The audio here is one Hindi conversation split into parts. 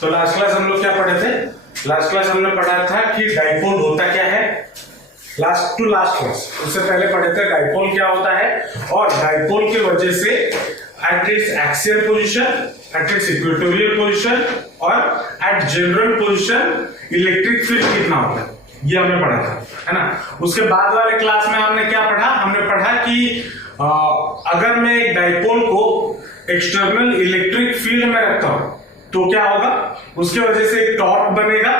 तो लास्ट क्लास हम लोग क्या पढ़े थे? लास्ट क्लास हमने पढ़ा था कि डाइपोल होता क्या है। लास्ट टू लास्ट क्लास उससे पहले पढ़े थे डाइपोल क्या होता है और डाइपोल की वजह से at its axial position, at its equatorial position और at general position electric field कितना होता है, ये हमने पढ़ा था, है ना। उसके बाद वाले क्लास में हमने क्या पढ़ा? हमने पढ़ा कि अगर मैं एक डाइपोल को एक्सटर्नल इलेक्ट्रिक फील्ड में रखता हूं तो क्या होगा, उसकी वजह से एक टॉर्क बनेगा।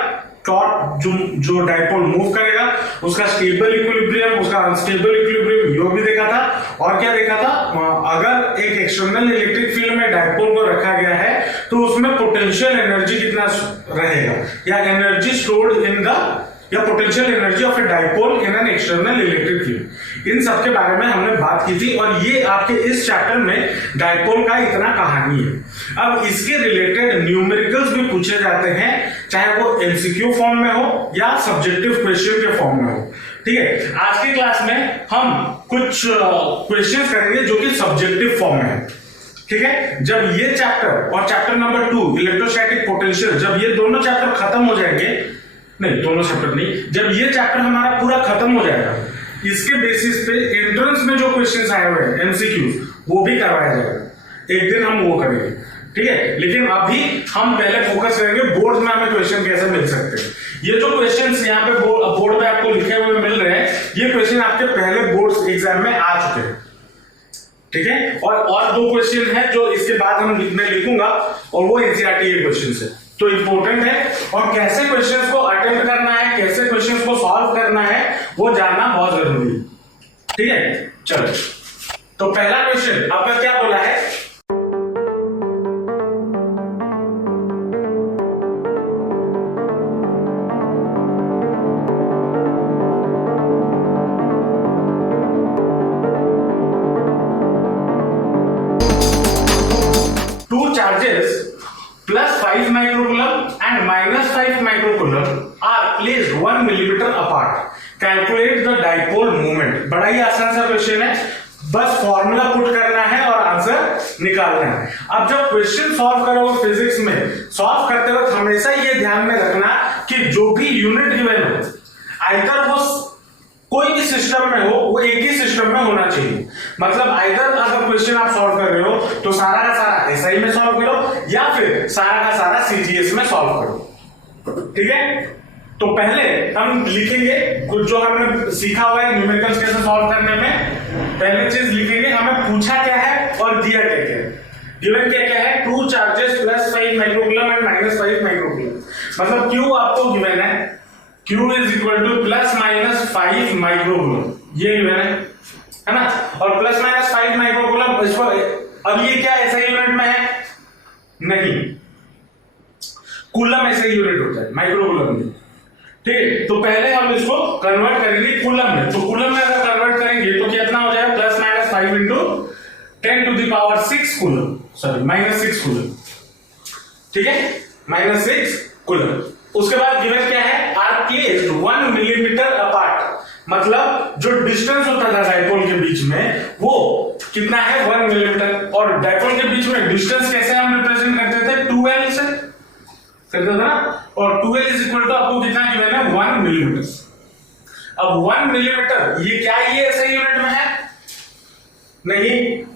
टॉर्क जो डाइपोल मूव करेगा उसका स्टेबल इक्विलिब्रियम, उसका अनस्टेबल इक्विलिब्रियम, यो भी देखा था। और क्या देखा था? अगर एक एक्सटर्नल इलेक्ट्रिक फील्ड में डाइपोल को रखा गया है तो उसमें पोटेंशियल एनर्जी कितना रहेगा, या एनर्जी स्टोर्ड इन द, या potential energy of a dipole in an external electric field. इन सब के बारे में हमने बात की थी और ये आपके इस चैप्टर में डाइपोल का इतना कहानी है। अब इसके रिलेटेड न्यूमेरिकल्स भी पूछे जाते हैं, चाहे वो एमसीक्यू फॉर्म में हो या सब्जेक्टिव क्वेश्चन के फॉर्म में हो। ठीक है, आज की क्लास में हम कुछ क्वेश्चंस करेंगे जो कि सब्जेक्टिव फॉर्म में है। ठीक है, जब ये चैप्टर और चैप्टर नंबर 2 इलेक्ट्रोस्टैटिक पोटेंशियल, जब ये दोनों चैप्टर खत्म हो जाएंगे, नहीं दोनों चैप्टर नहीं, जब ये चैप्टर हमारा पूरा खत्म हो जाएगा, इसके बेसिस पे एंट्रेंस में जो क्वेश्चंस आए हुए हैं एमसीक्यू, वो भी करवाया जाएगा। एक दिन हम वो करेंगे, ठीक है। लेकिन अभी हम पहले फोकस करेंगे बोर्ड में हमें क्वेश्चन कैसे मिल सकते हैं। ये जो क्वेश्चंस यहाँ पे बोर्ड पे आपको लिखे हुए मिल रहे हैं, ये क्वेश्चन आपके पहले बोर्ड एग्जाम में आ चुके हैं, ठीक है। और दो क्वेश्चन है जो इसके बाद मैं लिखूंगा और वो एनसीईआरटी के क्वेश्चन है, तो इंपॉर्टेंट है। और कैसे क्वेश्चंस को अटेम्प्ट करना है, कैसे क्वेश्चंस को सॉल्व करना है, वो जानना बहुत जरूरी है, ठीक है। चलो, तो पहला क्वेश्चन आपका क्या बोला है? Two charges +5 microcoulomb and -5 microcoulomb are placed 1 millimeter apart. Calculate the dipole moment. बड़ा ही आसान सा क्वेश्चन है, बस फॉर्मूला पुट करना है और आंसर निकालना है। अब जब क्वेश्चन सॉल्व करोगे फिजिक्स में, सॉल्व करते वक्त हमेशा ये ध्यान में रखना कि जो भी यूनिट गिवन हो, आइदर वो कोई भी सिस्टम में हो, वो एक ही सिस्टम में होना चाहिए। मतलब आइदर अगर क्वेश्चन आप सॉल्व कर रहे हो तो सारा का सारा एसआई में सॉल्व करो या फिर सारा का सारा सीजीएस में सॉल्व करो, ठीक है। तो पहले हम लिखेंगे कुछ जो हमने सीखा हुआ है न्यूमेरिकल्स कैसे सॉल्व करने में। पहले चीज लिखेंगे हमें पूछा क्या है और दिया क्या क्या है। गिवन क्या है? 2 चार्जेस +5 माइक्रोकूलम एंड -5 माइक्रोकूलम। मतलब क्यू आपको गिवन है, Q is equal to +-5 microcoulomb, ये गिवन है ना। और +-5 माइक्रोकूलम, इसको अब ये क्या ऐसा यूनिट में है? नहीं, कूलम ऐसा यूनिट होता है, माइक्रोकूलम में, ठीक है। तो पहले हम इसको कन्वर्ट करेंगे कूलम में। तो कूलम में अगर कन्वर्ट करेंगे तो कितना हो जाएगा? +-5 इंटू 10⁻6 कूलम, सॉरी -6 कूलम, ठीक है, -6 कूलम। उसके बाद गिवन क्या है? Are placed 1 millimetre apart. मतलब जो डिस्टेंस होता था डाइपोल के बीच में वो कितना है? 1 मिलीमीटर। और डाइपोल के बीच में डिस्टेंस कैसे हम रिप्रेजेंट करते थे? 2L से करते थे ना। और 2L इज इक्वल टू आपको कितना गिवन है? 1 मिलीमीटर। अब 1 मिलीमीटर ये क्या, ये ऐसे यूनिट में है? नहीं,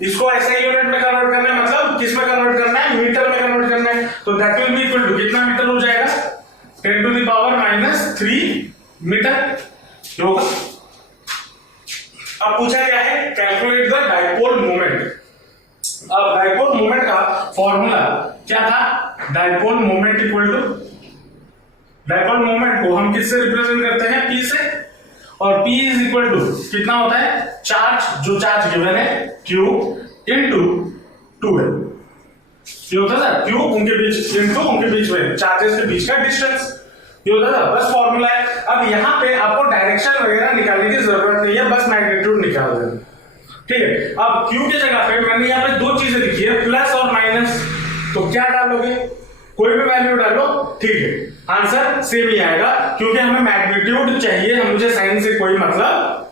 इसको ऐसे यूनिट में कन्वर्ट करना है। मतलब किस में कन्वर्ट करना है? मीटर में कन्वर्ट करना है। तो that will be equal to कितना मीटर हो जाएगा? 10⁻³ मीटर होगा। अब पूछा क्या है? Calculate the dipole moment. अब डाइपोल मोमेंट का फॉर्मूला क्या था? Dipole moment equal to, dipole moment को हम किससे रिप्रेजेंट करते हैं? P से। और P इज इक्वल टू कितना होता है? चार्ज, जो चार्ज गिवन है Q इंटू 2L। ये होता था Q उनके बीच इंटू उनके बीच में चार्जेस के बीच का डिस्टेंस, ये होता था, बस फॉर्मूला है। अब यहाँ पे आपको डायरेक्शन वगैरह निकालने की जरूरत नहीं है, बस मैग्नीट्यूड निकाल देना, ठीक है। अब Q की जगह पे मैंने यहाँ पे दो चीजें लिखी है, प्लस और माइनस। तो क्या डालोगे? कोई भी वैल्यू डालो, ठीक है, आंसर सेम ही आएगा क्योंकि हमें मैग्नीट्यूड चाहिए, मुझे साइन से कोई मतलब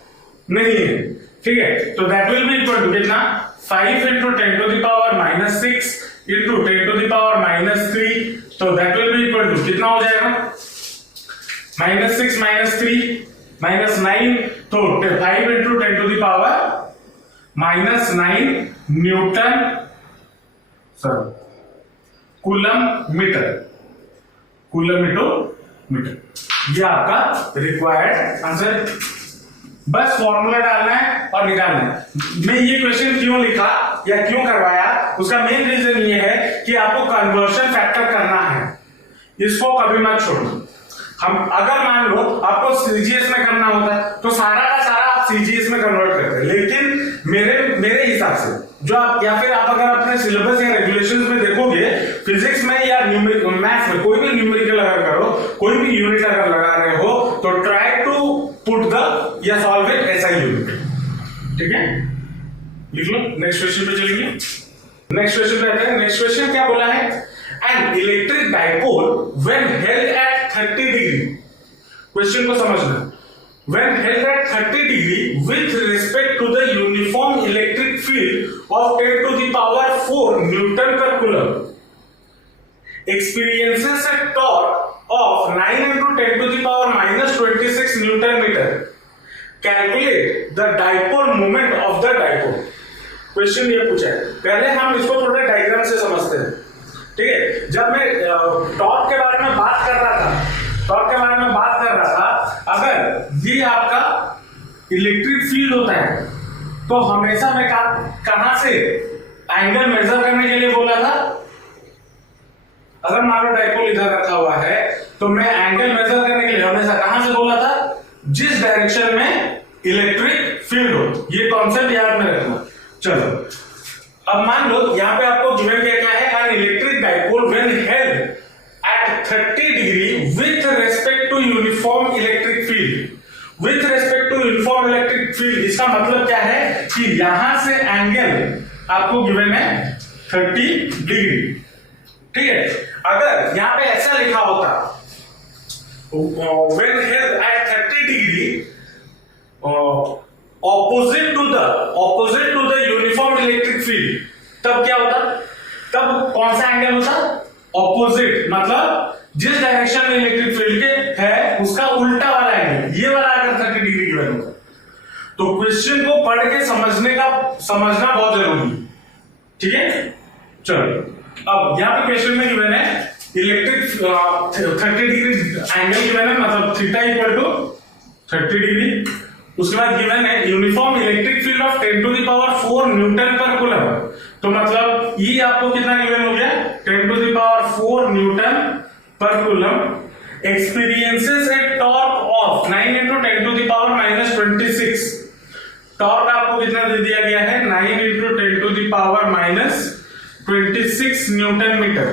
नहीं है, ठीक है। तो that will be equal to कितना? 5 × 10⁻⁻6 into 10⁻³ तो that will 2 कितना हो जाएगा, -6 -3 -9, तो 5 into 10 to the power -9 newton coulomb metre. ये आपका रिक्वायर्ड आंसर। बस फॉर्मूला डालना है और निकालना है। मैं ये क्वेश्चन क्यों लिखा या क्यों करवाया, उसका मेन रीजन ये है कि आपको कन्वर्शन फैक्टर करना है, इसको कभी मत छोड़ो। हम अगर मान लो आपको सीजीएस में करना होता है तो सारा का सारा आप सीजीएस में कन्वर्ट करते हैं, लेकिन मेरे हिसाब से जो आप या फिर आप अगर अपने सिलेबस या रेगुलेशंस में देखोगे, फिजिक्स में या मैथ्स में कोई भी न्यूमेरिकल अगर करो, कोई भी यूनिट अगर लगा रहे हो, तो ट्राई टू पुट द या सॉल्व इट एसआई यूनिट। ठीक है, लिख लो। नेक्स्ट क्वेश्चन पे चलेंगे। नेक्स्ट क्वेश्चन पे आते हैं। नेक्स्ट क्वेश्चन क्या बोला है, an electric dipole when held at 30 degree. Question को समझना, when held at 30 degree with respect to the uniform electric field of 10 to the power 4 Newton per coulomb, experiences a torque of 9 into 10 to the power minus 26 Newton meter. Calculate the dipole moment of the dipole. Question ये पूछा है, पहले हम इसको थोड़ा डायग्राम से समझते हैं। ठीक है, जब मैं टॉर्क के बारे में बात कर रहा था, अगर ये आपका इलेक्ट्रिक फील्ड होता है तो हमेशा मैं कहां से एंगल मेजर करने के लिए बोला था। अगर मान लो डाइपोल इधर रखा हुआ है तो मैं एंगल मेजर करने के लिए हमेशा कहां से बोला था, जिस डायरेक्शन में इलेक्ट्रिक फील्ड हो। ये कॉन्सेप्ट याद में रखना। चलो अब मान लो यहां पे आपको गिवन क्या है, an electric dipole when held at 30 degree with respect to uniform electric field. With respect to uniform electric field इसका मतलब क्या है कि यहां से एंगल आपको गिवन है 30 डिग्री। ठीक है, अगर यहां पे ऐसा लिखा होता when held at 30 degree opposite to the uniform electric field, तब क्या होता, तब कौन सा एंगल होता, ऑपोजिट, मतलब जिस डायरेक्शन में इलेक्ट्रिक फील्ड के है उसका उल्टा वाला एंगल, ये वाला अगर 30 डिग्री की वैल्यू होता। तो क्वेश्चन को पढ़ के समझना बहुत जरूरी है। ठीक है, चलो अब यहां पे क्वेश्चन में गिवन है इलेक्ट्रिक 30 डिग्री एंगल गिवन है, मतलब थीटा इक्वल टू 30 डिग्री। उसके बाद गिवन है uniform electric field of 10 to the power 4 newton per coulomb. तो मतलब ये आपको कितना गिवन हो गया, 10 to the power 4 newton per coulomb. Experiences a torque of 9 into 10 to the power minus 26। Torque आपको कितना दे दिया गया है, 9 into 10 to the power minus 26 newton metre.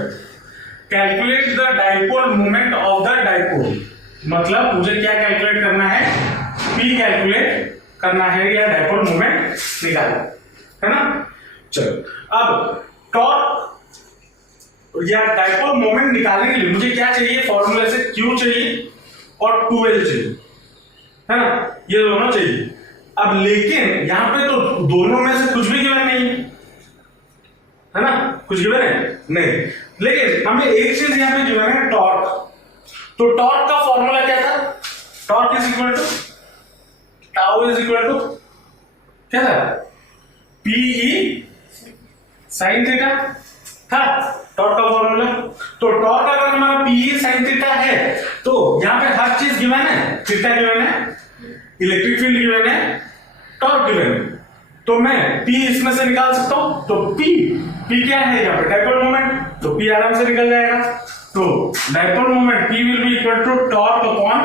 Calculate the dipole moment of the dipole, मतलब मुझे क्या कैलकुलेट करना है, P कैलकुलेट करना है या डाइपोल मोमेंट निकालना है ना। चलो अब टॉर्क या डाइपोल मोमेंट निकालने के लिए मुझे क्या चाहिए, फॉर्मूले से Q चाहिए और 2L चाहिए, है ना, ये दोनों चाहिए। अब लेकिन यहां पे तो दोनों में से कुछ भी गिवन नहीं है ना, कुछ गिवन है नहीं, लेकिन हमें एक चीज यहां पे गिवन है, टॉर्क। तो टॉर्क का फॉर्मूला क्या था, torque is equal to tau is equal to क्या था, पीई साइन थीटा था टॉर्क का फॉर्मूला। तो टॉर्क अगर हमारा पीई साइन थीटा है तो यहां पे हर चीज गिवन है, थीटा गिवन है, इलेक्ट्रिक फील्ड गिवन है, टॉर्क गिवन है। तो मैं पी इसमें से निकाल सकता हूं। तो पी क्या है यहाँ पे, डाइपोल मोमेंट, तो पी आराम से निकल जाएगा। तो dipole moment p will be equal to torque upon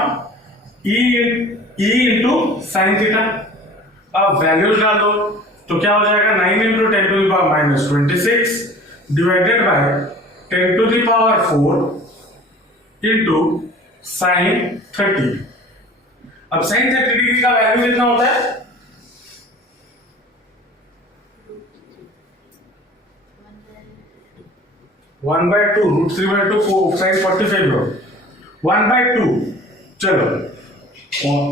E into sine theta. अब वैल्यूज डाल दो तो क्या हो जाएगा, 9 into 10 to the power minus 26 divided by 10 to the power 4 into sine 30। अब साइन 30 डिग्री का वैल्यू कितना होता है, 1/2 √3/2 साइन 45 1/2। चलो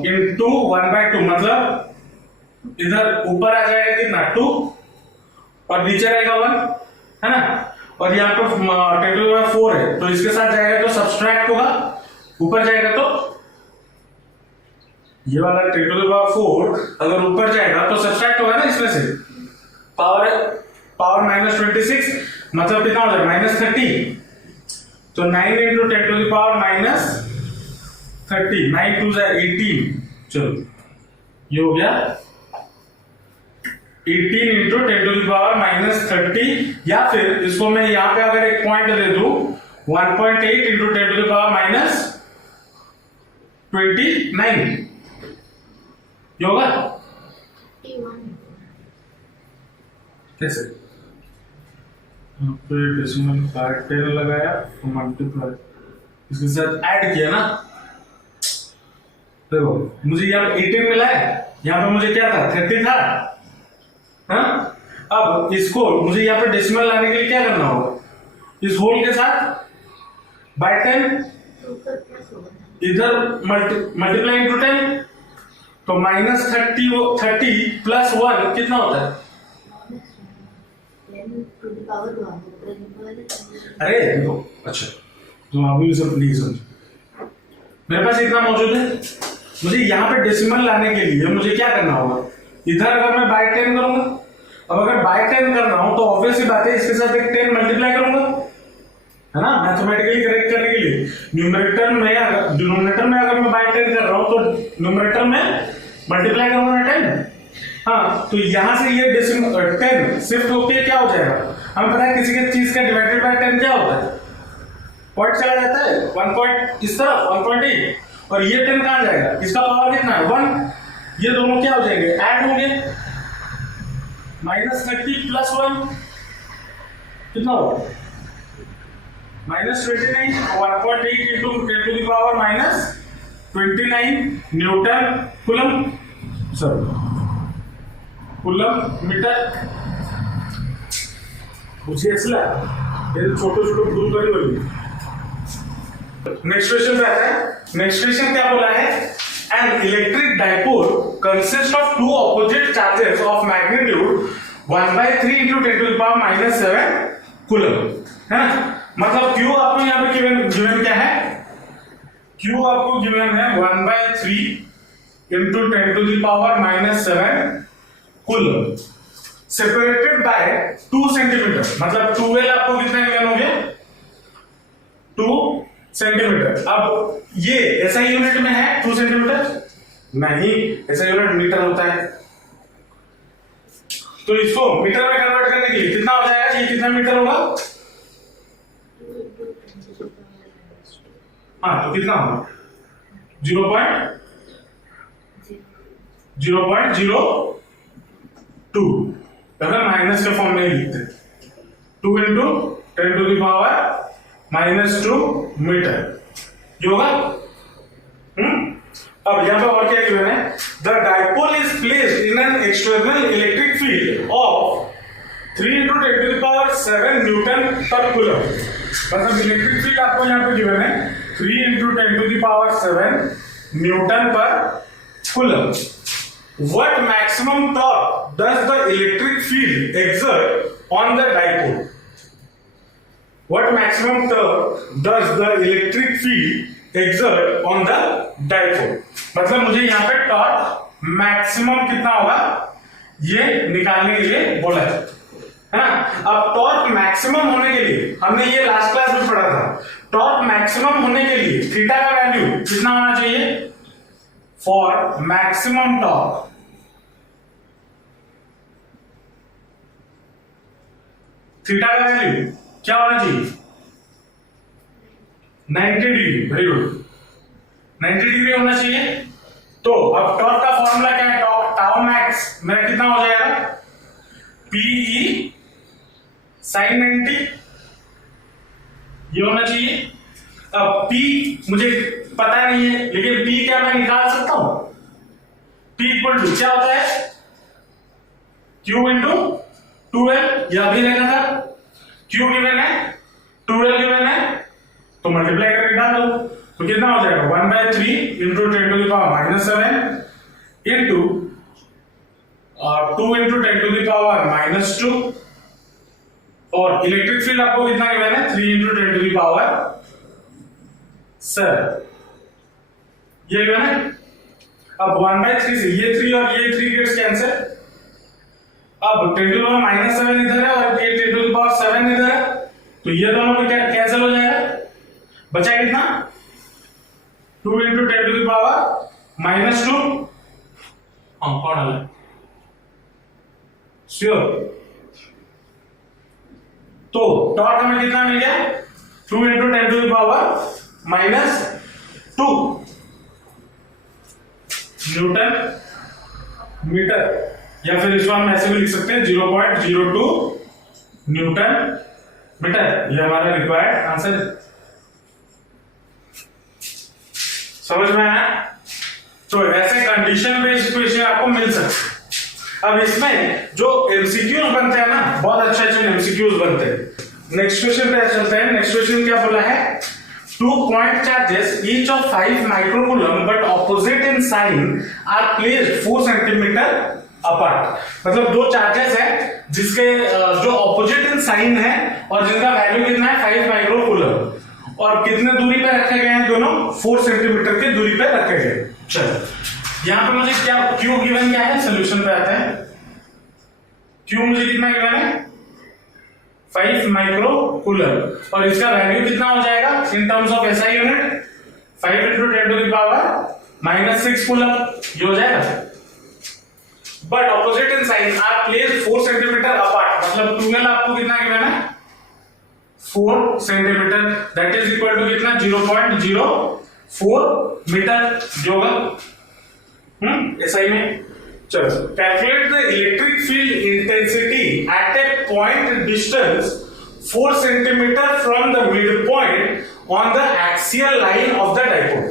इंटू 1/2 मतलब इधर ऊपर आ जाएगा कितना 2 और नीचे रहेगा 1, है ना। और यहाँ पे 10 टू द पावर 4 है, तो इसके साथ जाएगा तो सब्सट्रैक्ट होगा, ऊपर जाएगा तो ये वाला 10 टू द पावर 4 अगर ऊपर जाएगा तो सब्सट्रैक्ट होगा ना इसमें से, पावर -26 मतलब कितना हो जाएगा -30, तो 9 इंटू 10 टू द पावर -30, 9 2 18, चलो ये हो गया 18 इंटू 10 टू द पावर -30, या फिर इसको मैं यहां पे अगर एक पॉइंट दे दूं 1.8 इंटू 10 टू द पावर -29, ये होगा कैसे? यहाँ पे डेसिमल पैटर्न लगाया तो मल्टीप्लाई इसके साथ ऐड किया ना, देखो मुझे यहाँ 18 मिला है, यहाँ पे मुझे क्या था 30 था, हाँ? अब इसको मुझे यहाँ पे डेसिमल लाने के लिए क्या करना होगा, इस होल के साथ बाय 10 इधर मल्टीप्लाई इंटू 10, तो -30 प्लस 1 कितना होता है? अरे देखो, अच्छा तो आप भी सब प्लीज समझो, मेरे पास इतना मौजूद है, मुझे यहाँ पे डेसिमल लाने के लिए मुझे क्या करना होगा, इधर अगर मैं बाय 10 करूंगा, अब अगर बाय 10 कर रहा हूं तो ऑब्वियस सी बात है इसके साथ एक 10 मल्टीप्लाई करूंगा, है ना, मैथमेटिकली करेक्ट करने के लिए। न्यूमरेटर में डिनोमिनेटर में अगर मैं बाय 10 कर रहा हूं तो न्यूमरेटर में मल्टीप्लाई करूंगा ना 10, हाँ, तो यहां से ये डेसिमल 10 शिफ्ट होके क्या हो जाएगा, हमें पता है किसी की चीज का डिवाइडेड बाय 10 क्या होता है, पॉइंट चला जाता है 1 पॉइंट इस तरफ 1.8, और ये 10 कहां जाएगा, इसका पावर कितना है 1, ये दोनों क्या हो जाएंगे ऐड होंगे, -30 प्लस 1 कितना होगा -29, 1.8 into 10 to the power -29 newton coulomb, coulomb metre, मुझे असला ये छोटे छोटे भूल करी होगी। नेक्स्ट क्वेश्चन पे आता है, नेक्स्ट क्वेश्चन क्या बोला है, an electric dipole consist of two opposite charges of magnitude 1/3 into 10 to the power -7 coulomb, है ना, मतलब Q आपको यहाँ पे गिवन क्या है, Q आपको गिवन है 1/3 into 10 to the power -7 coulomb, separated by 2 centimetre, मतलब 12 आपको कितना गिवन हो गया 2 सेंटीमीटर। अब ये ऐसा यूनिट में है 2 सेंटीमीटर नहीं, ऐसा यूनिट मीटर होता है, तो इसको मीटर में कन्वर्ट करने के लिए कितना हो जाएगा, ये कितना मीटर होगा, हाँ तो कितना होगा 0.02, अगर माइनस के फॉर्म में लिखते 2 into 10 to the power -2 metre, ये होगा। अब यहाँ पे और क्या गिवन है, the dipole is placed in an external electric field of 3 into 10 to the power 7 newton per coulomb, मतलब इलेक्ट्रिक फील्ड आपको यहाँ पे गिवन है 3 into 10 to the power 7 newton per coulomb. What maximum torque does the electric field exert on the dipole? What maximum torque does the electric field exert on the dipole? मतलब मुझे यहाँ पे टॉर्क मैक्सिमम कितना होगा ये निकालने के लिए बोला है ना। अब टॉर्क मैक्सिमम होने के लिए हमने ये लास्ट क्लास में पढ़ा था, टॉर्क मैक्सिमम होने के लिए थीटा का वैल्यू कितना होना चाहिए, फॉर मैक्सिमम टॉर्क थीटा का वैल्यू क्या होना चाहिए 90 डिग्री, वेरी गुड 90 डिग्री होना चाहिए। तो अब टॉर्क का फॉर्मूला क्या है, टॉर्क टाउ मैक्स मेरा कितना हो जाएगा PE sin 90 ये होना चाहिए। अब P मुझे पता नहीं है लेकिन P क्या मैं निकाल सकता हूं, P इक्वल टू क्या होता है Q इंटू 12, यह भी रहना था, Q गिवन है 12 गिवन है तो मल्टीप्लाई करके डाल दो, तो कितना हो जाएगा 1/3 into 10 to the power -7 into 2 into 10 to the power -2 और इलेक्ट्रिक फील्ड आपको कितना गिवन है 3 × 10⁷ ये गिवन है। अब 1/3 से ये 3 और ये 3 गेट्स कैंसिल। अब 10⁻⁻7 इधर है और ये 10⁻7 इधर है, तो ये दोनों भी कैंसिल हो जाएगा। बचा कितना 2 × 10⁻⁻2। कौन है श्योर। तो टॉर्क हमें कितना मिल गया 2 × 10⁻⁻2 न्यूटन मीटर, या फिर इसको हम ऐसे भी लिख सकते हैं 0.02 न्यूटन मीटर। ये हमारा रिक्वायर्ड आंसर है। समझ में आया? तो ऐसे कंडीशन बेस्ड क्वेश्चन आपको मिल सकते हैं। अब इसमें जो एमसीक्यूज बनते हैं ना, बहुत अच्छे अच्छे एमसीक्यूज बनते हैं। नेक्स्ट क्वेश्चन पे चलते हैं। नेक्स्ट क्वेश्चन क्या बोला है 2 point charges each of 5 microcoulomb but opposite in sign are placed 4 centimeter apart। मतलब दो चार्जेस है जिसके जो ऑपोजिट इन साइन है और जिनका वैल्यू कितना है 5 माइक्रोकूलम, और कितने दूरी पे रखे गए हैं दोनों 4 सेंटीमीटर की दूरी पे रखे गए। चलो यहां पे मुझे क्या क्यू गिवन क्या है, सोल्यूशन पे आते हैं। क्यू मुझे कितना गिवन है 5 माइक्रोकूलम, और इसका वैल्यू कितना हो जाएगा in terms of SI unit 5 × 10⁻⁻6 coulomb, ये हो जाएगा। But opposite in sign are placed 4 centimetre apart, मतलब 12 आपको कितना गिवन है 4 centimetre, that is equal to कितना 0.04 मीटर जो होगा एसआई में। चलो calculate the electric field intensity at a point distance 4 centimetre from the mid point on the axial line of the dipole.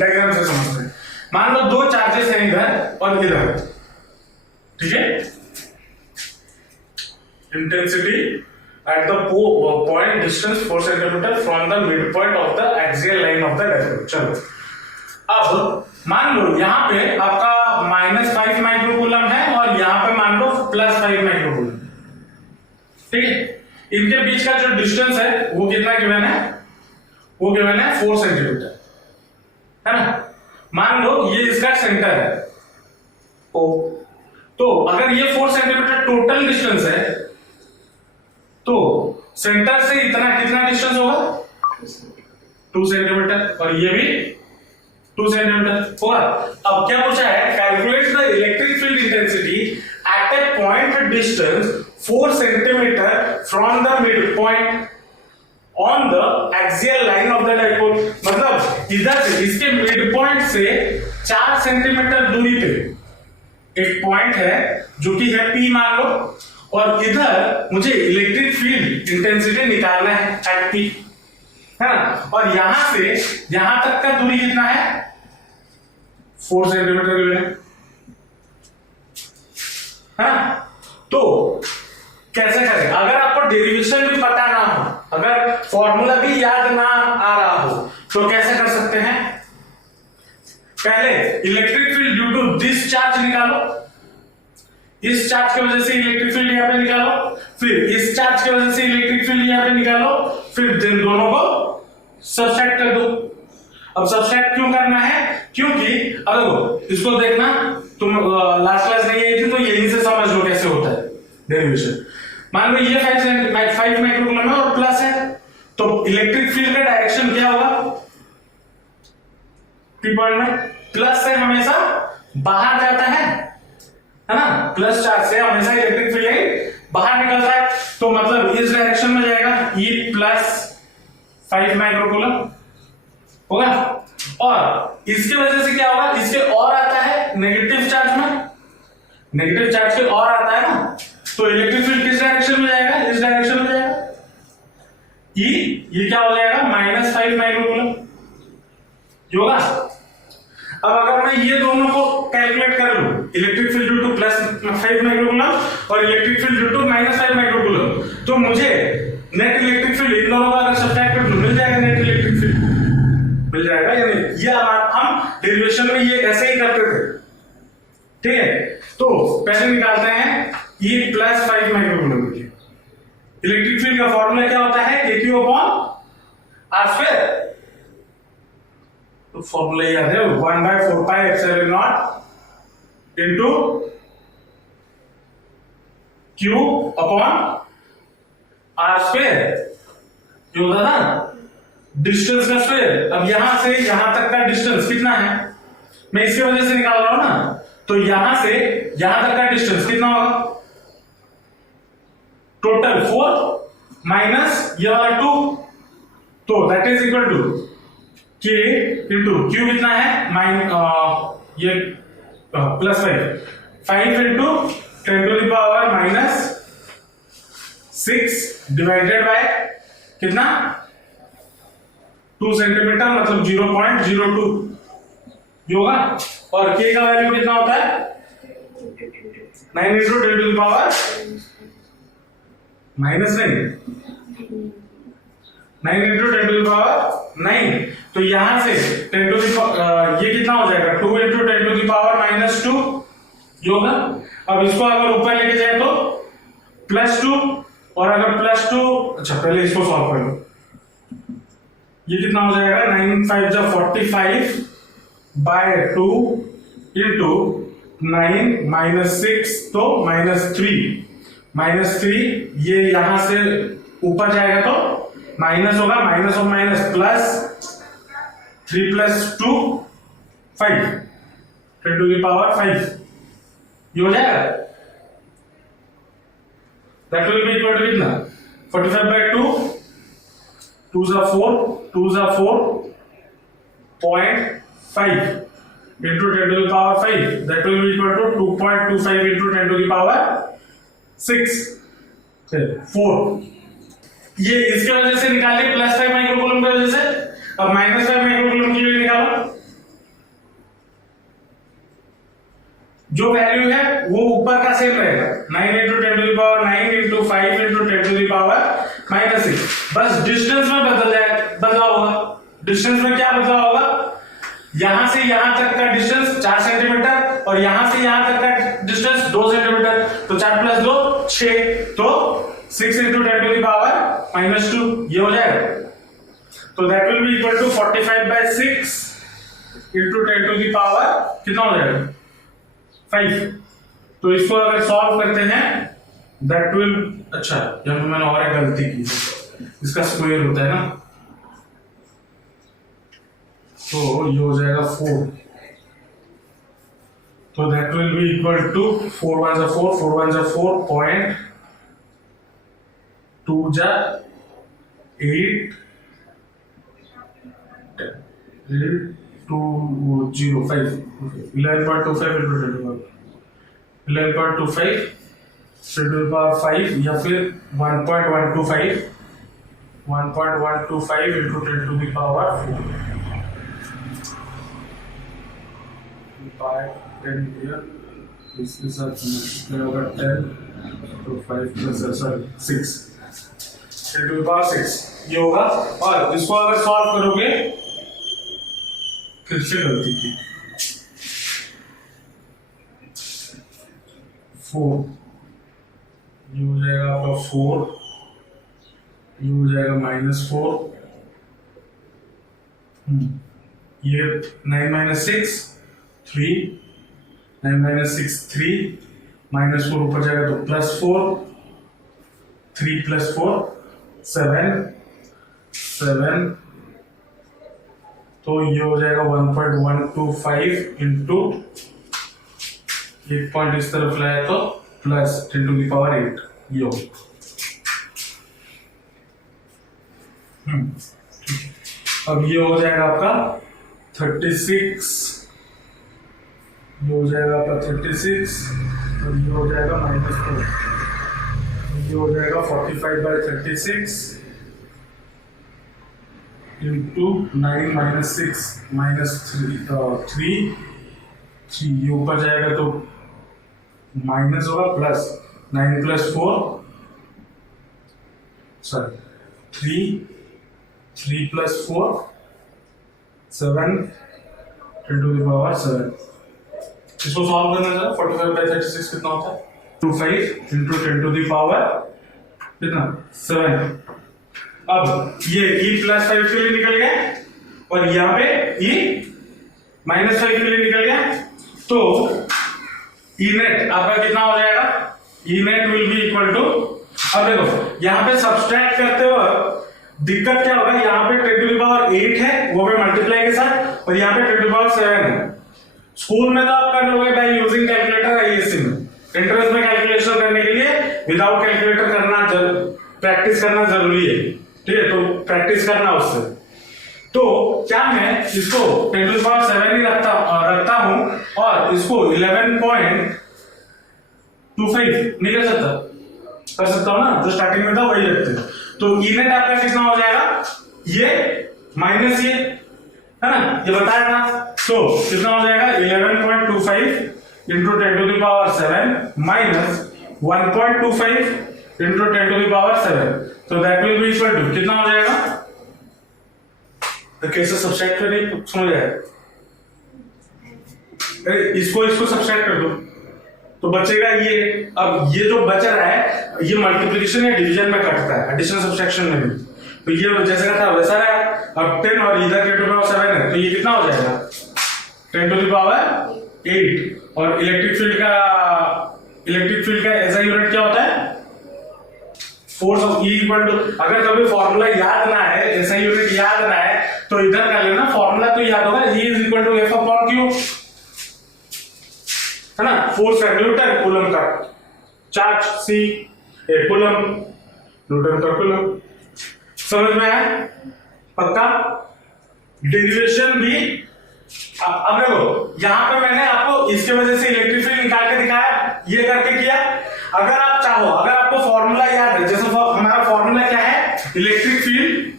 Diagram से समझते हैं। मान लो दो चार्जेस हैं इधर और इधर, ठीक है। Intensity at the point distance 4 centimetre from the mid point of the axial line of the dipole. चलो अब मान लो यहां पे आपका -5 माइक्रोकूलम है और यहां पे मान लो +5 माइक्रोकूलम, ठीक है। इनके बीच का जो डिस्टेंस है वो कितना गिवन है, वो गिवन है 4 सेंटीमीटर, है ना। मान लो ये इसका सेंटर है ओ, तो अगर ये 4 सेंटीमीटर टोटल डिस्टेंस है तो सेंटर से इतना कितना डिस्टेंस होगा 2 सेंटीमीटर, और ये भी 2 सेंटीमीटर होगा। अब क्या पूछा है calculate the electric field intensity at a point distance 4 centimetre from the mid point on the axial line of the dipole. मतलब इधर से इसके मिड पॉइंट से 4 सेंटीमीटर दूरी पे एक पॉइंट है जो कि है P मान लो, और इधर मुझे इलेक्ट्रिक फील्ड इंटेंसिटी निकालना है एट P, है ना। और यहां से यहां तक का दूरी कितना है 4 सेंटीमीटर है ना। तो कैसे करें, अगर आपको डेरिवेशन भी पता ना हो, अगर फॉर्मूला भी याद ना आ रहा हो, तो कैसे कर सकते हैं। पहले electric field due to this charge निकालो, इस चार्ज की वजह से इलेक्ट्रिक फील्ड यहां पे निकालो, फिर इस चार्ज की वजह से इलेक्ट्रिक फील्ड यहां पे निकालो, फिर इन दोनों को सब्सट्रैक्ट कर दो। अब सब्सट्रैक्ट क्यों करना है, क्योंकि अगर इसको देखना तुम लास्ट क्लास नहीं आई थी तो यहीं से समझ लो कैसे होता है डेरिवेशन। मान लो ये 5 माइक्रोकूलम है और प्लस है, तो इलेक्ट्रिक फील्ड का डायरेक्शन क्या होगा P पॉइंट में प्लस से हमेशा बाहर जाता है ना, प्लस चार्ज से हमेशा इलेक्ट्रिक फील्ड बाहर निकलता है, तो मतलब इस डायरेक्शन में जाएगा E +5 माइक्रोकूलम होगा। और इसकी वजह से क्या होगा, इसके और आता है नेगेटिव चार्ज में, नेगेटिव चार्ज के और आता है ना, तो इलेक्ट्रिक फील्ड किस डायरेक्शन में जाएगा, इस डायरेक्शन में जाएगा। ये क्या हो जाएगा -5 माइक्रोकूलम होगा। अब अगर मैं ये दोनों को कैलकुलेट कर लूं, electric field due to +5 microcoulomb और electric field due to -5 microcoulomb, तो मुझे नेट इलेक्ट्रिक फील्ड इन दोनों का अगर सब्ट्रैक्ट कर लूं मिल जाएगा, नेट इलेक्ट्रिक फील्ड मिल जाएगा या नहीं। ये हम डेरिवेशन में ये ऐसे ही करते थे, ठीक है। तो पहले निकालते हैं E +5 माइक्रोकूलम की, इलेक्ट्रिक फील्ड का फॉर्मूला क्या होता है, KQ अपॉन आर स्क्वायर। तो फॉर्मूला याद है 1/4πε0 into Q upon r square, ये होता था डिस्टेंस का स्क्वायर। अब यहां से यहां तक का डिस्टेंस कितना है, मैं इसकी वजह से निकाल रहा हूं ना, तो यहां से यहां तक का डिस्टेंस कितना होगा, टोटल 4 माइनस ये वाला 2, तो that is equal to K into Q कितना है ये +5 into 10 to the power -6 divided by कितना 2 सेंटीमीटर, मतलब 0.02 ये होगा। और K का वैल्यू कितना होता है 9 into 10 to the power -9 into 10 to the power 9। तो यहां से 10 टू द ये कितना हो जाएगा 2 इंटू 10 टू द पावर -2 ये होगा। अब इसको अगर ऊपर लेके जाए तो +2, और अगर +2, अच्छा पहले इसको सॉल्व कर लो, ये कितना हो जाएगा 9 5 जा 45 बाय 2 इंटू 9 -6 तो -3 ये यहां से ऊपर जाएगा तो माइनस होगा, minus of minus plus 3 + 2 5 10 to the power 5 ये हो जाएगा। That will be equal to कितना 45 बाय 2 2 जा 4 2 जा 4.5 into 10 to the power 5, that will be equal to 2.25 into 10 to the power 6 4। ये इसके वजह से निकाले +5 माइक्रोकूलम की वजह से। अब -5 माइक्रोकूलम के लिए निकालो, जो वैल्यू है वो ऊपर का सेम रहेगा 9 into 10 to the power 9 into 5 into 10 to the power -6, बस डिस्टेंस में बदलाव होगा। डिस्टेंस में क्या बदलाव होगा, यहां से यहां तक का डिस्टेंस 4 सेंटीमीटर और यहां से यहां तक का डिस्टेंस 2 सेंटीमीटर, तो 4 + 2 6, तो 6 into 10 to the power -2 ये हो जाएगा। तो that will be equal to 45 by 6 into 10 to the power कितना हो जाएगा 5। तो इसको अगर सॉल्व करते हैं दैट विल, अच्छा यहाँ पे मैंने और एक गलती की, इसका स्क्वायर होता है ना, तो ये हो जाएगा 4, तो that will be equal to 4 1 जा 4 4 1 जा 4 2 जा 8 2 0 5 11.25 into 11.25 to the power 5 या फिर 1.125 into 10 to the power 4 by 10 here, इसके साथ multiply होगा 10 तो 5 plus 6 10 to the power 6 ये होगा। और इसको अगर सॉल्व करोगे फिर से गलती की 4 ये हो जाएगा आपका 4 ये हो जाएगा -4 ये 9 - 6 3 9 - 6 3 -4 ऊपर जाएगा तो +4 3 + 4 7 तो ये हो जाएगा 1.125 इंटू एक पॉइंट इस तरफ लाया तो प्लस 10 to the power 8 ये हो। अब ये हो जाएगा आपका 36 ये हो जाएगा आपका 36 और ये हो जाएगा -4 ये हो जाएगा 45 बाय 36 इंटू 9 - 6 -3 ये ऊपर जाएगा तो माइनस होगा plus 9 + 4 sorry 3 + 4 7 10 to the power 7। इसको सॉल्व करना है 45 बाय 36 कितना होता है 25 into 10 to the power कितना 7। अब ये E+5 के लिए निकल गया और यहाँ पे E-5 के लिए निकल गया, तो E नेट आपका कितना हो जाएगा? E net will be equal to, अब देखो यहाँ पे सब्सट्रैक्ट करते हुए दिक्कत क्या होगा, यहाँ पे 10⁸ है वो भी मल्टीप्लाई के साथ, और यहाँ पे 10⁷ है। स्कूल में तो आप कर लोगे बाय यूजिंग कैलकुलेटर, आईएससी में इंटरेस्ट में कैलकुलेशन करने के लिए विदाउट कैलकुलेटर प्रैक्टिस करना जरूरी है, ठीक है, तो प्रैक्टिस करना उससे। तो क्या मैं इसको 10⁷ ही रखता हूं और इसको 11.25 नहीं कर सकता हूं ना, जो स्टार्टिंग में था वही रखते हैं। तो ई नेट आपका कितना हो जाएगा, ये माइनस ये है ना, ये बताया था, तो कितना हो जाएगा 11.25 इंटू 10⁷ माइनस 1.25 इंटू 10⁷, तो that will be equal to कितना हो जाएगा, तो कैसे सब्सट्रैक्ट करें समझ आया, इसको सब्सट्रैक्ट कर दो तो बचेगा ये। अब ये जो बच रहा है ये मल्टीप्लिकेशन या डिवीजन में कटता है, एडिशन सब्सट्रैक्शन में नहीं, तो ये जैसे का था वैसा रहा। अब 10 और इधर 10⁷ है, तो ये कितना हो जाएगा 10⁸ और इलेक्ट्रिक फील्ड का ऐसा यूनिट क्या होता है, force of E equal to, अगर कभी फॉर्मूला याद ना है, ऐसा यूनिट याद ना है, तो इधर कर लेना, फॉर्मूला तो याद होगा, E is equal to F/Q है ना, फोर्स का न्यूटन, कूलम का चार्ज C, कूलम न्यूटन का कूलम। समझ में आया? पक्का? डेरिवेशन भी अब देखो यहां पे मैंने आपको इसके वजह से इलेक्ट्रिक फील्ड निकाल के दिखाया, ये करके किया। अगर आप चाहो, अगर आपको फॉर्मूला याद है, जैसे हमारा फॉर्मूला क्या है, इलेक्ट्रिक फील्ड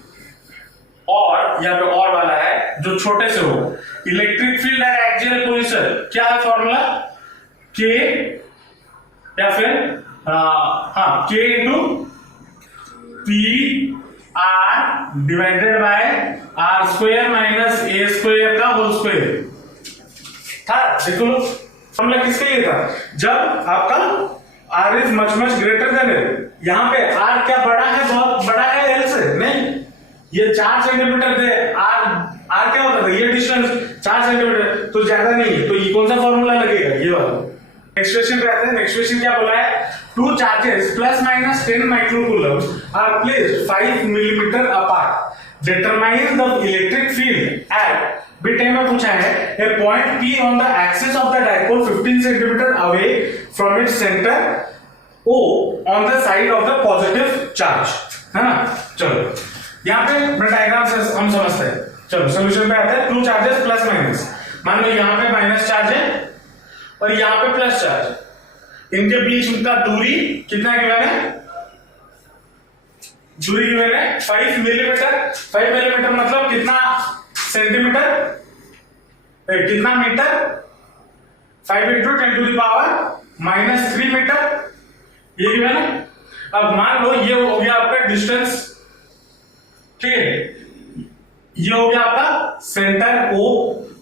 और यहाँ पे और वाला है जो छोटे से हो, electric field at axial position, क्या है फॉर्मूला, K या फिर K into P R divided by R² minus A² का होल स्क्वायर था। देखो फॉर्मूला किसके लिए था, जब आपका R is much greater than L, यहाँ पे R क्या बड़ा है, बहुत बड़ा है L से, नहीं, ये 4 सेंटीमीटर थे, R क्या होता था, ये डिस्टेंस 4 सेंटीमीटर, तो ज्यादा नहीं है, तो ये कौन सा फॉर्मूला लगेगा, ये वाला। नेक्स्ट क्वेश्चन पे आते हैं। नेक्स्ट क्वेश्चन क्या बोला है, 2 charges plus minus 10 microcoulombs are placed 5 millimeter apart. Determine the electric field at bit time में पूछा है a point P on the axis of the dipole 15 centimeter away from its center O on the side of the positive charge, है ना। चलो यहाँ पे डायग्राम से हम समझते हैं। चलो सोल्यूशन पे आते हैं। 2 charges प्लस माइनस, मान लो यहाँ पे माइनस चार्ज है और यहाँ पे प्लस चार्ज, इनके बीच का दूरी कितना गिवन है, दूरी गिवन है 5 मिलीमीटर। 5 मिलीमीटर मतलब कितना सेंटीमीटर, कितना मीटर, 5 इंटू 10⁻³ मीटर, ये गिवन है। अब मान लो ये हो गया आपका डिस्टेंस, ठीक है, ये हो गया आपका सेंटर O।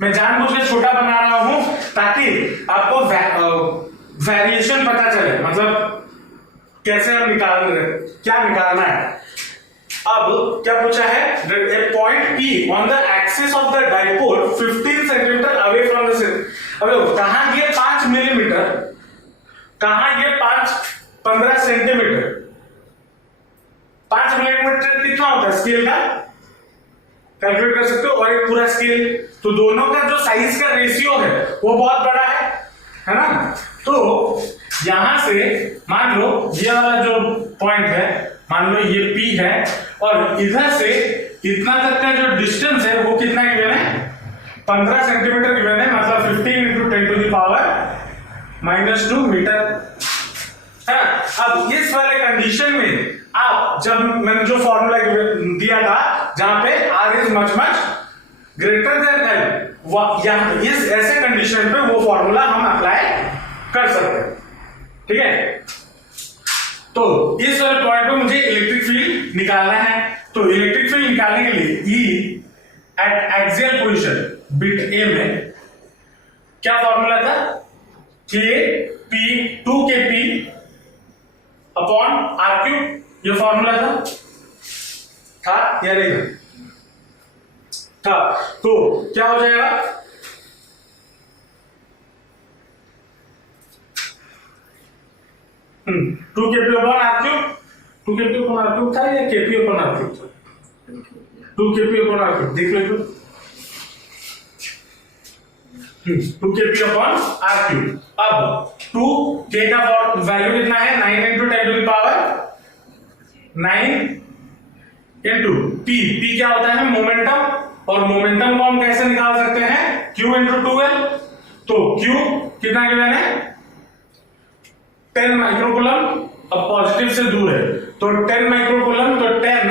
मैं जानबूझ के छोटा बना रहा हूं ताकि आपको वेरिएशन पता चले, मतलब कैसे हम निकाल रहे, क्या निकालना है। अब क्या पूछा है, a point P on the axis of the dipole 15 centimetre away from the centre. अब कहां ये 5 मिलीमीटर, कहां ये 15 सेंटीमीटर। 5 मिलीमीटर कितना होता है स्केल का, कैलकुलेट कर सकते हो, और एक पूरा स्केल, तो दोनों का जो साइज का रेशियो है वो बहुत बड़ा है ना। तो यहां से मान लो ये वाला जो पॉइंट है, मान लो ये P है, और इधर से इतना तक का जो डिस्टेंस है वो कितना गिवन है, 15 सेंटीमीटर गिवन है, मतलब 15 इंटू 10⁻⁻² मीटर है। अब इस वाले कंडीशन में आप, जब मैंने जो फॉर्मूला दिया था जहां पे R is much greater than L, यहां इस ऐसे कंडीशन पे वो फॉर्मूला हम अप्लाई कर सकते हैं, ठीक है। तो इस वाले पॉइंट पे मुझे इलेक्ट्रिक फील्ड निकालना है, तो इलेक्ट्रिक फील्ड निकालने के लिए E at axial position bit A में क्या फॉर्मूला था, K P 2 Kp upon R cube ये फॉर्मूला था या नहीं था? तो क्या हो जाएगा, two K P upon R cube, two K P upon R cube था या केपी अपॉन आर क्यूब था? Two K P upon R cube, देख लो तो 2 kp अपॉन आर क्यूब। अब 2 k का वैल्यू कितना है, 9 into 10 to the power 9 into p। p क्या होता है, मोमेंटम, और मोमेंटम को हम कैसे निकाल सकते हैं, q इंटू 2l। तो q कितना गिवन है, 10 माइक्रोकूलम। अब पॉजिटिव से दूर है तो 10 माइक्रोकूलम, तो 10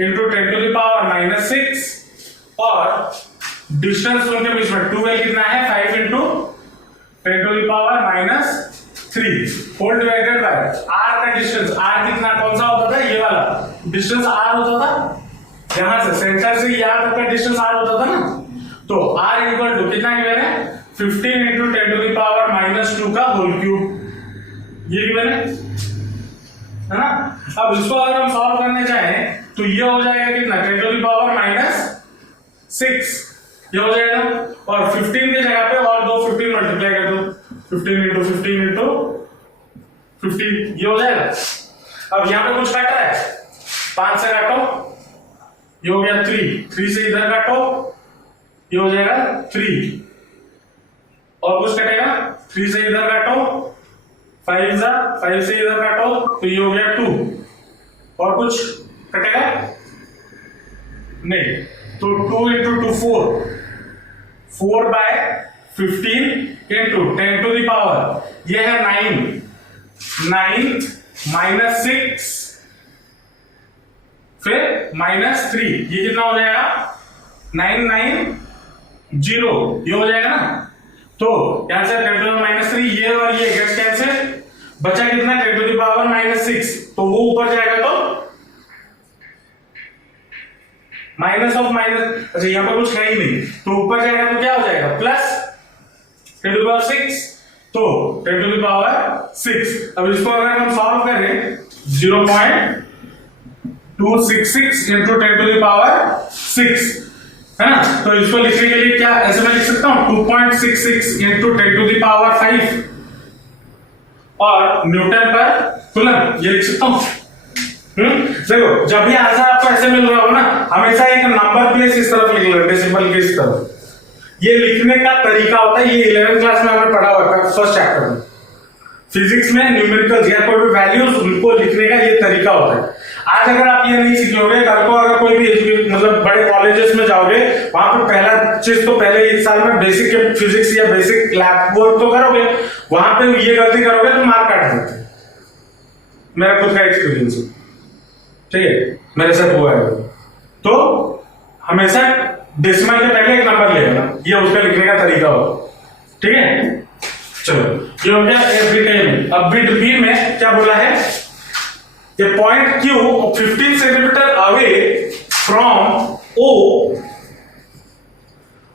इंटू 10 टू द पावर -6, और डिस्टेंस उनके बीच में 2l कितना है, 5 into 10 to the power -3 whole divided by r का डिस्टेंस। r कितना, कौन सा होता था, ये वाला डिस्टेंस r होता था, यहां से सेंटर से यहां तक का डिस्टेंस r होता था ना। तो r इक्वल टू कितना गिवन है, 15 इंटू 10 टू द पावर -2 का होल क्यूब, ये गिवन है ना। अब इसको अगर हम सॉल्व करने चाहें तो ये हो जाएगा कितना, 10 टू द पावर -6 ये हो जाएगा, और 15 की जगह पे और दो 15 मल्टीप्लाई कर दो, 15 इंटू 15 इंटू 15 ये हो जाएगा। अब यहां पे कुछ काट रहा है, 5 से काटो, ये हो गया 3 से इधर काटो, ये हो जाएगा 3, और कुछ कटेगा, 3 से इधर काटो, 5 से इधर काटो, तो ये हो गया 2, और कुछ कटेगा नहीं, तो 2 into 2 4 by 15 into 10 to the power, ये है 9 -6 फिर -3, ये कितना हो जाएगा, 990, ये हो जाएगा ना। तो यहां से 10 टू द -3, ये और ये गेट्स कैंसिल, बचा कितना, 10 टू द पावर -6, तो वो ऊपर जाएगा तो माइनस ऑफ माइनस, अच्छा यहां पर कुछ है ही नहीं, तो ऊपर जाएगा तो क्या हो जाएगा, प्लस 10 टू द पावर 6, तो 10 टू द पावर 6। अब इसको अगर हम सॉल्व करें, 0.266 इंटू 10 टू द पावर 6 है ना। तो इसको लिखने के लिए क्या ऐसे मैं लिख सकता हूं, 2.66 इंटू 10 टू द पावर 5, और न्यूटन पर कूलम, ये लिख सकता हूं। देखो जब भी आंसर आपको ऐसे मिल रहा हो ना, हमेशा एक नंबर प्लेस इस तरफ लिख लो, डेसिमल के इस तरफ। ये लिखने का तरीका होता है, ये 11th क्लास में हमने पढ़ा हुआ था फर्स्ट चैप्टर में, फिजिक्स में न्यूमेरिकल्स या कोई भी वैल्यूज उनको लिखने का ये तरीका होता है। आज अगर आप ये नहीं सीखोगे, कल को अगर कोई भी मतलब बड़े कॉलेजेस में जाओगे, वहां पर पहला चीज तो पहले एक साल में बेसिक फिजिक्स या बेसिक लैब वर्क तो करोगे, वहां पे ये गलती करोगे तो मार्क काट देते हैं। मेरा खुद का एक्सपीरियंस है, ठीक है, मेरे साथ हुआ है। तो हमेशा डेसिमल के पहले एक नंबर ले लेना, ये उसका लिखने का तरीका हो, ठीक है। चलो ये हो गया ए बिट ए में। अब बिट बी में क्या बोला है, a point Q 15 centimetre away from O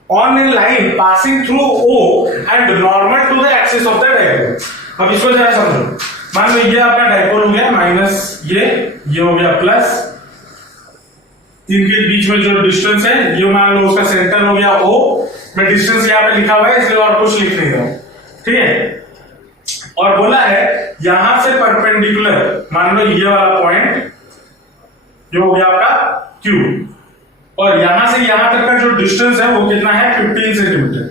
on a line passing through O and normal to the axis of the dipole. अब इसको जरा समझो, मान लो ये आपका डायपोल हो गया माइनस, ये हो गया प्लस, इनके बीच में जो डिस्टेंस है ये मान लो उसका सेंटर हो गया ओ, मैं डिस्टेंस यहां पे लिखा हुआ है इसलिए और कुछ लिख नहीं रहा हूं, ठीक है। और बोला है यहां से परपेंडिकुलर, मान लो ये वाला पॉइंट जो हो गया आपका Q, और यहां से यहां तक का जो डिस्टेंस है वो कितना है, 15 सेंटीमीटर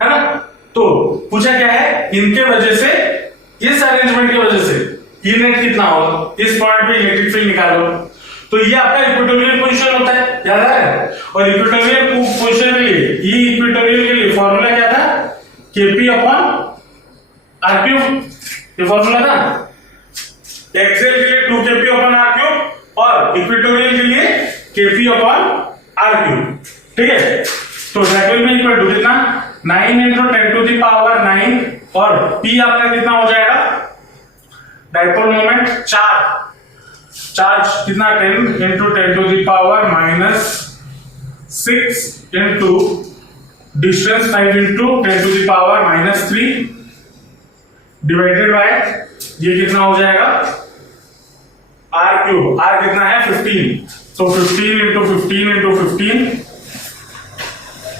है ना। तो पूछा क्या है, इनके वजह से, इस अरेंजमेंट की वजह से ई नेट कितना होगा, इस पॉइंट पे इलेक्ट्रिक फील्ड निकालो। तो ये आपका इक्वेटोरियल पोजीशन होता है, याद है। और इक्वेटोरियल पोजीशन के लिए, ई इक्वेटोरियल के लिए फॉर्मूला क्या था, केपी अपॉन आर क्यूब, ये फॉर्मूला था। एक्सेल के लिए 2 केपी अपॉन आर क्यूब, और इक्वेटोरियल के लिए केपी अपॉन आर क्यूब, ठीक है। तो डायपोल में इक्वल टू कितना, 9 इंटू 10 टू द पावर 9, और पी आपका कितना हो जाएगा, डायपोल मोमेंट चार्ज कितना, 10 into 10 to the power -6 into distance 5 into 10 to the power -3 divided by ये कितना हो जाएगा आर क्यूब, आर कितना है 15, तो 15 into 15 into 15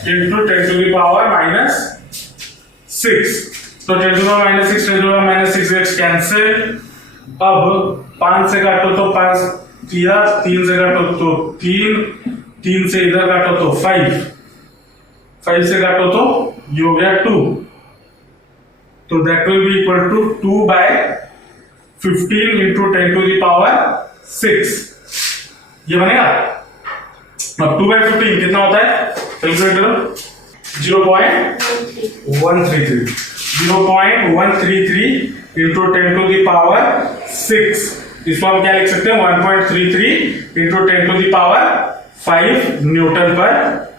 into 10 to the power minus 6, तो 10 to the power minus 6, 10 to the power minus 6 cancel. अब 5 से काटो तो 5 दिया, 3 से काटो तो 3, 3 से इधर काटो तो 5, 5 से काटो तो ये हो गया 2, तो that will be equal to 2 by 15 into 10 to the power 6, ये बनेगा। अब 2 बाय 15 कितना होता है, कैलकुलेट करो, 0.133, 0.133 इंटू 10 टू द पावर 6, इसको हम क्या लिख सकते हैं, 1.33 into 10 to the power 5 newton per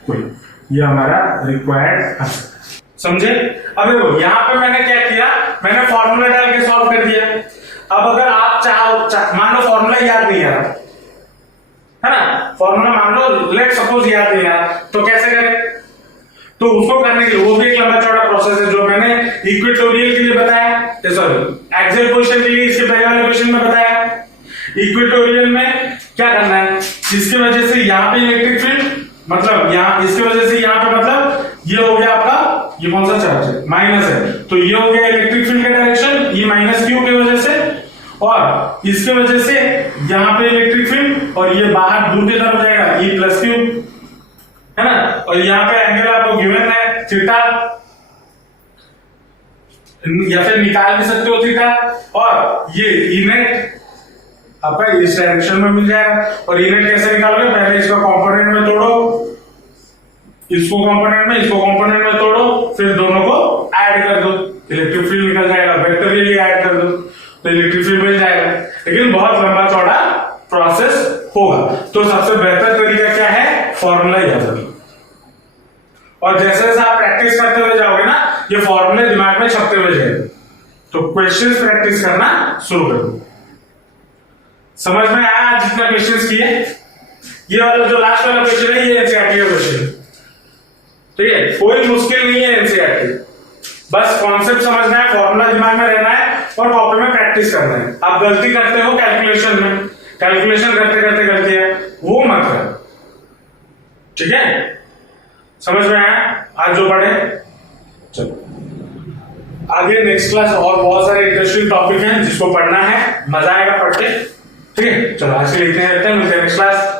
coulomb, ये हमारा रिक्वायर्ड आंसर। समझे? अब देखो यहां पे मैंने क्या किया, मैंने फॉर्मूला डाल के सॉल्व कर दिया। अब अगर आप चाहो, मान लो फॉर्मूला याद नहीं आ रहा है ना, फॉर्मूला मान लो लेट सपोज याद नहीं आ रहा, तो कैसे करें, तो उसको करने के लिए वो भी एक लंबा चौड़ा प्रोसेस है जो मैंने इक्वेटोरियल के लिए बताया, सॉरी एक्सियल पोजीशन के लिए इसके पहले वाले क्वेश्चन में बताया। इक्वेटोरियल में क्या करना है, इसके वजह से यहाँ पे इलेक्ट्रिक फील्ड, मतलब यहाँ इसके वजह से यहाँ पे मतलब ये हो गया आपका, ये कौन सा चार्ज है, माइनस है, तो ये हो गया इलेक्ट्रिक फील्ड का डायरेक्शन, ये माइनस क्यू की वजह से, और इसके वजह से यहाँ पे इलेक्ट्रिक फील्ड, और ये बाहर दूर की तरफ हो जाएगा ई प्लस क्यू, है ना, और यहाँ पे एंगल आपको गिवन है थीटा, या फिर निकाल भी सकते हो थीटा, और ये ई नेट आपका इस डायरेक्शन में मिल जाएगा। और ई नेट कैसे निकालोगे, पहले इसका कंपोनेंट में तोड़ो, इसको कंपोनेंट में, इसको कंपोनेंट में तोड़ो, फिर दोनों को ऐड कर दो, इलेक्ट्रिक फील्ड निकल जाएगा, वेक्टोरियली ऐड कर दो तो इलेक्ट्रिक फील्ड मिल जाएगा। लेकिन बहुत लंबा चौड़ा प्रोसेस होगा, तो सबसे बेहतर तरीका क्या है, फॉर्मूला याद रखो, और जैसे जैसे आप प्रैक्टिस करते हुए जाओगे ना, ये फॉर्मूले दिमाग में छपते हुए जाएंगे, तो क्वेश्चंस प्रैक्टिस करना शुरू कर दो। समझ में आया जितना क्वेश्चंस किए, ये वाला जो लास्ट वाला क्वेश्चन है ये एनसीईआरटी का क्वेश्चन है, ठीक है, कोई मुश्किल नहीं है एनसीईआरटी, बस कॉन्सेप्ट समझना है, फॉर्मूला दिमाग में रहना है और कॉपी में प्रैक्टिस करना है। आप गलती करते हो कैलकुलेशन में, कैलकुलेशन करते करते गलती है वो मत करो, ठीक है, समझ में आया आज जो पढ़े। चलो आगे नेक्स्ट क्लास और बहुत सारे इंटरेस्टिंग टॉपिक हैं जिसको पढ़ना है, मजा आएगा पढ़ के, ठीक है। चलो आज के लिए इतने रहते हैं, मिलते हैं नेक्स्ट क्लास।